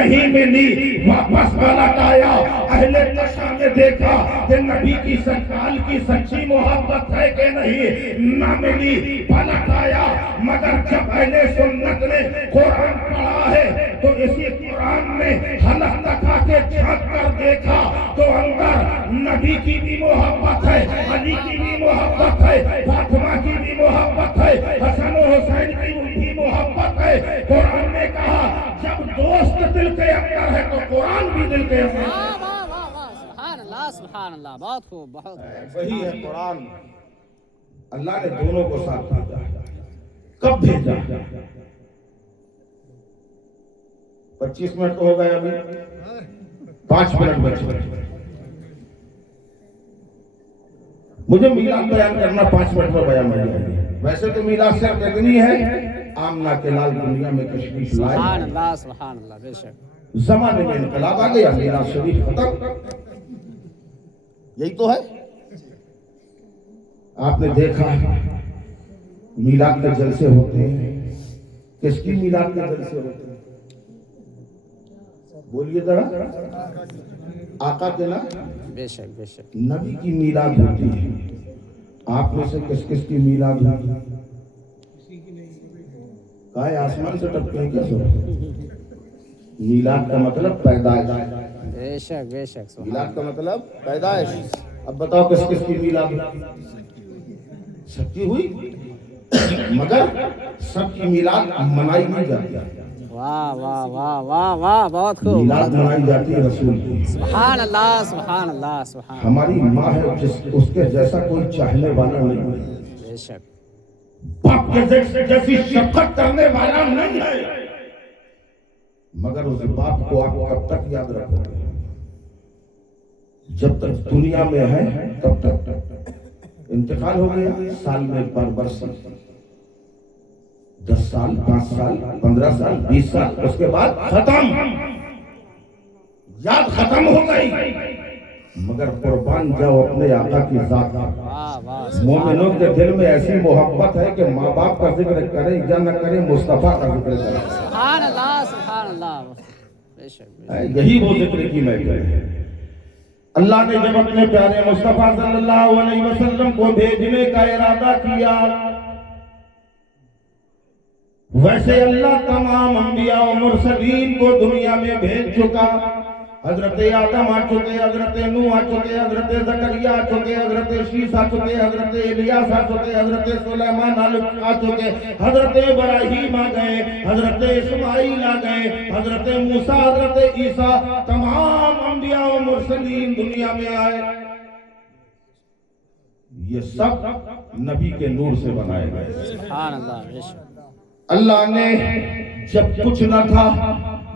نہیں ملی، واپس پلٹ آیا، اہل نشہ نے دیکھا کہ نبی کی سرکار کی سچی محبت ہے کہ نہیں، نہ ملی، پلٹ آیا۔ مگر جب اہل سنت نے قرآن پڑھا ہے تو اسی قرآن میں حلق تک آ کے جھانک کر دیکھا تو اندر نبی کی بھی محبت ہے، علی کی بھی محبت ہے، فاطمہ کی بھی محبت ہے، حسن و حسین کی بھی محبت ہے۔ قرآن نے کہا جب دوست دل کے اندر ہے تو قرآن بھی دل کے اندر ہے۔ سبحان اللہ سبحان اللہ، بہت خوب بہت خوب۔ وہی ہے قرآن۔ اللہ نے دونوں کو ساتھ بھیجا۔ کب بھیجا؟ 25 منٹ تو ہو گئے، ابھی 5 منٹ بچے۔ مجھے میلاد بیان کرنا 5 منٹ میں بیان ہو جائے گی۔ ویسے تو میلاد صرف اتنی ہے، آمنہ کے لال دنیا میں تشریف لائے، سبحان اللہ سبحان اللہ، بے شک زمانے میں انقلاب آ گیا، میلاد شریف ختم۔ یہی تو ہے۔ آپ نے دیکھا میلاد کے جلسے ہوتے ہیں، کس کی میلاد کے جلسے ہوتے ہیں؟ بولیے ذرا، آقا کے نا، بے شک بے شک۔ نبی کی میلاد ہوتی ہے۔ آپ میں سے کس کس کی میلاد ہوتی ہے؟ کہا ہے آسمان سے ٹپکے ہیں کیا سب؟ میلاد کا مطلب پیدائش، بے شک بے شک، میلاد کا مطلب پیدائش۔ اب بتاؤ کس کس کی میلاد سب کی ہوئی، مگر سب کی میلاد منائی نہیں جاتی۔ واہ واہ واہ واہ واہ، بہت خوب۔ میلاد منائی جاتی ہے رسول کی۔ سبحان اللہ سبحان اللہ سبحان اللہ، ہماری ماں ہے، اس کے جیسا کوئی چاہنے والا نہیں ہے، بے شک باپ کے جیسی شفقت کرنے والا نہیں ہے، مگر اس باپ کو آپ کب تک یاد رکھو گے؟ جب تک دنیا میں ہے تب تک۔ انتقال ہو گیا، سال میں ایک بار برسی، 10 سال، 5 سال، 15 سال، 20 سال، اس کے بعد ختم، یاد ختم ہو گئی۔ مگر قربان جاؤ اپنے آقا کی ذات۔ واہ واہ، مومنوں کے دل میں ایسی محبت ہے کہ ماں باپ کا ذکر کرے یا نہ کرے، مصطفیٰ کا ذکر کرے۔ سبحان اللہ سبحان اللہ، بے شک۔ یہی وہ ذکر کی محفل ہے۔ اللہ نے جب اپنے پیارے مصطفیٰ صلی اللہ علیہ وسلم کو بھیجنے کا ارادہ کیا، ویسے اللہ تمام انبیاء و مرسلین کو دنیا میں بھیج چکا۔ حضرت آدم آ چکے، حضرت نوح آ چکے، حضرت زکریا آ چکے، حضرت شیس آ چکے، حضرت الیاس آ چکے، حضرت سلیمان آ چکے، حضرت ابراہیم آ گئے، حضرت اسماعیل آ گئے، حضرت موسیٰ، حضرت عیسیٰ، تمام انبیاء و مرسلین دنیا میں آئے۔ یہ سب نبی کے نور سے بنائے گئے۔ سبحان اللہ، بے شک۔ اللہ نے جب کچھ نہ تھا،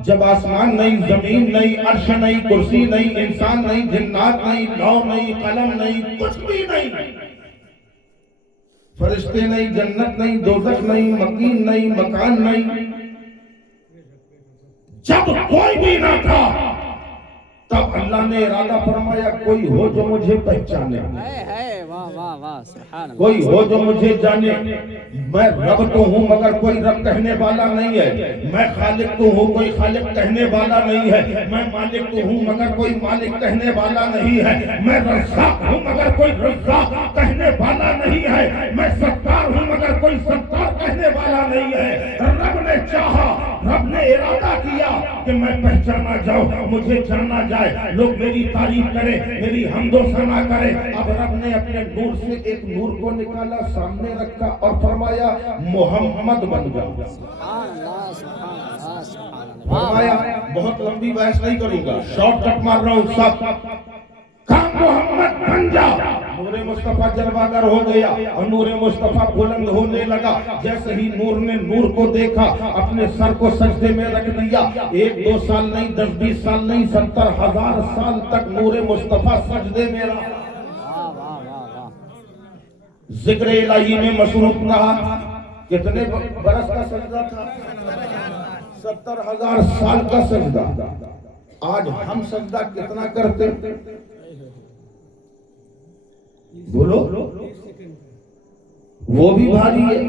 جب آسمان نہیں، زمین نہیں، عرش نہیں، کرسی نہیں، انسان نہیں، جنات نہیں، لوح نہیں، قلم نہیں، کچھ بھی نہیں، فرشتے نہیں، جنت نہیں، دوزخ نہیں، مکین نہیں، مکان نہیں، جب کوئی بھی نہ تھا تب اللہ نے ارادہ فرمایا کوئی ہو جو مجھے پہچانے، واہ واہ واہ، سبحان اللہ۔ کوئی ہو جو مجھے جانے۔ میں رب تو ہوں مگر کوئی رب کہنے والا نہیں ہے، میں خالق تو ہوں کوئی خالق کہنے والا نہیں ہے، میں مالک تو ہوں مگر کوئی مالک کہنے والا نہیں ہے، میں رزاق ہوں مگر کوئی رزاق کہنے والا نہیں ہے، میں ستار ہوں مگر کوئی ستار کہنے والا نہیں ہے۔ رب نے چاہا، رب نے ارادہ کیا کہ میں پہچانا جاؤں، مجھے جانا جائے، لوگ میری تعریف کریں، میری حمد و ثنا کریں۔ اب رب نے اپنے نور سے ایک نور کو نکالا، سامنے رکھا اور فرمایا محمد بن جاؤ۔ سبحان اللہ سبحان اللہ سبحان اللہ، فرمایا بہت لمبی بحث نہیں کروں گا، شارٹ کٹ مار رہا ہوں، سب کہا محمد بن جا۔ نور مصطفیٰ جلوہ گر ہو گیا اور نور مصطفیٰ بلند ہونے لگا۔ جیسے ہی نور نے نور کو دیکھا، اپنے سر کو سجدے میں رکھ دیا۔ 1-2 سال نہیں، 10-20 سال نہیں، 70,000 سال تک نور مصطفیٰ سجدے میں رہا، ذکر الہی میں مصروف رہا۔ کتنے برس کا سجدہ تھا؟ 70,000 سال کا سجدہ۔ آج ہم سجدہ کتنا کرتے؟ بولو، وہ بھی بھاری ہے،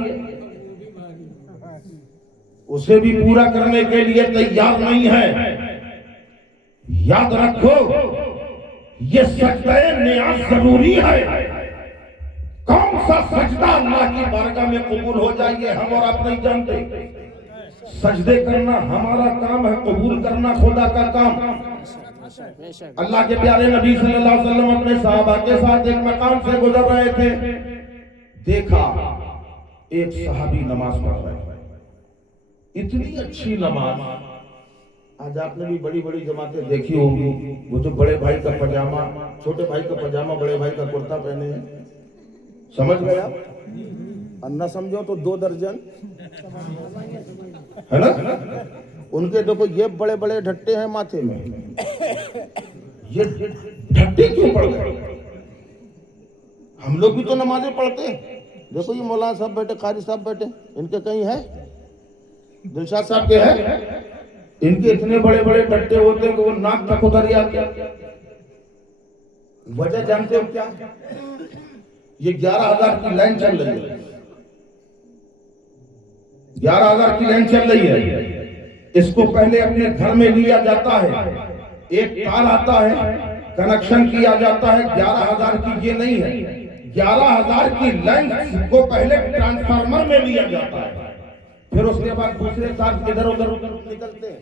اسے بھی پورا کرنے کے لیے تیار نہیں ہے۔ याद रखो ये सजदा नियाज जरूरी है। कौन सा सजदा अल्लाह की बारगाह में कबूल हो जाए ये हम और आप नहीं जानते। सजदे करना हमारा काम है, कबूल करना खुदा का काम। अल्लाह के प्यारे नबी सल्लल्लाहु अलैहि वसल्लम अपने सहाबा के साथ एक मकाम से गुजर रहे थे। देखा एक सहाबी नमाज पढ़ रहे हैं, इतनी अच्छी नमाज। आज आपने भी बड़ी बड़ी जमातें देखी होंगी, वो जो बड़े भाई का पजामा, छोटे भाई का पजामा, बड़े भाई का कुर्ता पहने हैं। समझ गए आप? अन्ना समझो तो 2 दर्जन है ना। उनके देखो ये बड़े बड़े ढट्टे हैं माथे में, ये ढट्टे क्यों पड़ गए? हम लोग भी तो नमाजें पढ़ते हैं। देखो ये मौलाना साहब बैठे, कारी साहब बैठे, इनके कहीं है? दिलशाद साहब के है? इनके इतने बड़े बड़े ढट्टे होते हैं कि वो नाक तक उतर जाते हैं। वजह जानते हो क्या? ये 11,000 की लाइन चल रही है, 11,000 की लाइन चल रही है। इसको पहले अपने घर में लिया जाता है, एक तार आता है, कनेक्शन किया जाता है। 11,000 की ये नहीं है, 11,000 की लाइन को पहले ट्रांसफार्मर में लिया जाता है, फिर उसके बाद दूसरे तार इधर उधर निकलते हैं,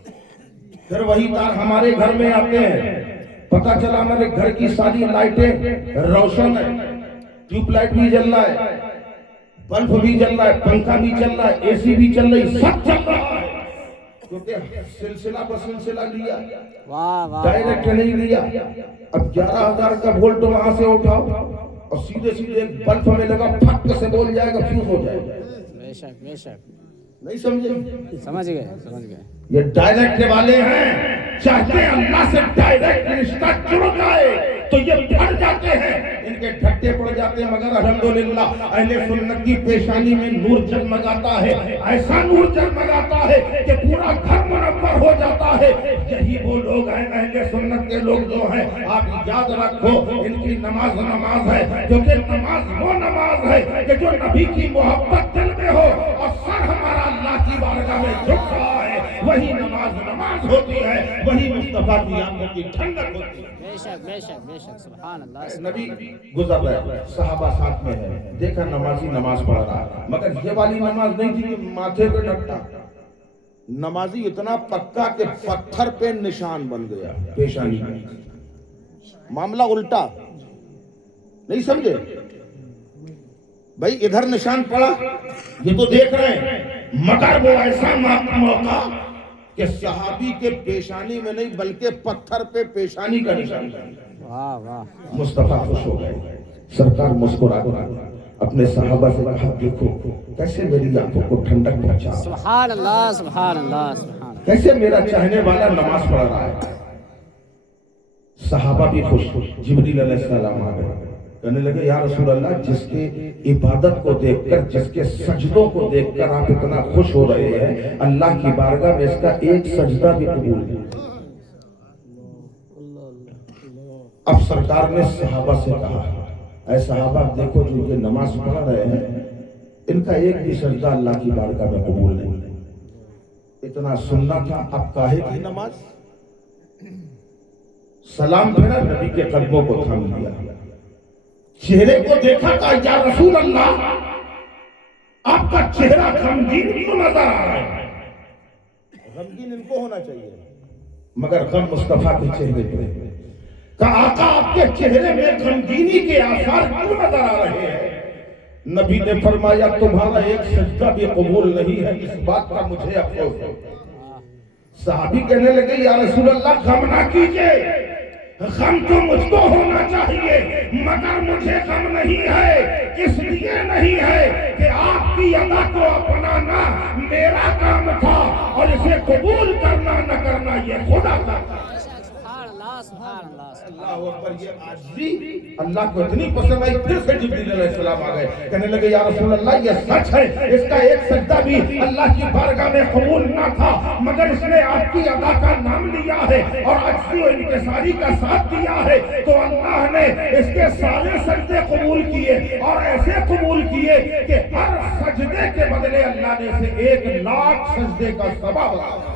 फिर वही तार हमारे घर में आते हैं। पता चला हमारे घर की सारी लाइटें रोशन है, ट्यूबलाइट भी जल रहा है, बल्ब भी जल रहा है, पंखा भी चल रहा है, एसी भी चल रही, सब चल रहा है, क्योंकि सिलसिला बसिलसिला लिया, डायरेक्ट नहीं लिया। अब 11,000 का वोल्ट वहां से उठाओ और सीधे सीधे एक बल्ब में लगा, फट से बोल जाएगा, फ्यूज हो जाएगा। बेशक बेशक, नहीं समझे? समझ गए समझ गए। ये डायरेक्ट वाले हैं, चाहते हैं अल्लाह से डायरेक्ट रिश्ता जुड़ जाए तो ये बढ़ जाते हैं, इनके ढट्टे पड़ जाते हैं। मगर अल्हम्दुलिल्लाह अहले सुन्नत की पेशानी में नूर जगमगाता है, ऐसा नूर जगमगाता है कि पूरा घर मुनव्वर हो जाता है। यही वो लोग हैं अहले सुन्नत के लोग जो हैं। आप याद रखो इनकी नमाज नमाज है, क्योंकि नमाज वो नमाज है कि जो नबी की मोहब्बत दिल में हो और सर हमारा अल्लाह की बारगाह में झुक रहा है, वही नमाज नमाज होती है, वही मुस्तफा की आंखों की ठंडक होती है। बेशक बेशक बेशक, सुभान अल्लाह। नबी गुजर रहे, सहाबा साथ में है, देखा नमाजी नमाज पढ़ रहा है, मगर ये वाली नमाज नहीं थी माथे पे ढकता। नमाजी इतना पक्का कि पत्थर पे निशान बन गया पेशानी में। मामला उल्टा, नहीं समझे भाई? इधर निशान पड़ा, ये तो देख रहे हैं, मगर वो ऐसा मौका कि सहाबी के पेशानी में नहीं बल्कि पत्थर पे पेशानी का निशान। वाह वाह। मुस्तफा खुश हो गए, सरकार मुस्कुरा अपने सहाबा से कहा, देखो कैसे मेरी आंखों को ठंडक पहुंचा, सुभान अल्लाह सुभान अल्लाह सुभान, कैसे मेरा चाहने वाला नमाज पढ़ रहा है। सहाबा भी खुश, जिब्रील अलैहिस्सलाम आ गए, कहने लगे या रसूल अल्लाह, जिसके इबादत को देखकर, जिसके सजदों को देखकर आप इतना खुश हो रहे हैं, अल्लाह की बारगाह में इसका एक सजदा भी कबूल नहीं। अब सरकार ने सहाबा से कहा, ऐ सहाबा देखो जो ये नमाज पढ़ रहे हैं, इनका एक भी सजदा अल्लाह की बारगाह में कबूल नहीं। इतना सुनना था, अब काहे की नमाज? सलाम फिरा, नबी के कदमों को थाम लिया, चेहरे को देखा, कहा या रसूल अल्लाह, आपका चेहरा गमगीन क्यों नजर आ रहा है? गमगीन इनको होना चाहिए, मगर गम मुस्तफा के चेहरे पे। कहा आका आपके चेहरे में गमगीनी के आसार क्यों नजर आ रहे हैं? नबी ने फरमाया तुम्हारा एक सजदा भी कबूल नहीं है, इस बात का मुझे अफसोस है। सहाबी कहने लगे या रसूल अल्लाह गम ना कीजिए, गम तो मुझको होना चाहिए, मगर मुझे गम नहीं है। इसलिए नहीं है कि आपकी अदा को अपनाना मेरा काम था और इसे कबूल करना न करना ये खुदा का था। अल्लाह अकबर। ये आजिज़ी अल्लाह को इतनी पसंद आई, फिर से जिब्रील अलैहिस्सलाम आ गए, कहने लगे या रसूल अल्लाह ये सच है, इसका एक सजदा भी अल्लाह की बारगाह में कबूल ना था, मगर इसने आपकी अदा का नाम लिया है और आजिज़ी और इंकिसारी का साथ दिया है, तो अल्लाह ने इसके सारे सजदे कबूल किए और ऐसे कबूल किए कि हर सजदे के बदले अल्लाह ने इसे 1 लाख सजदे का सवाब दिया।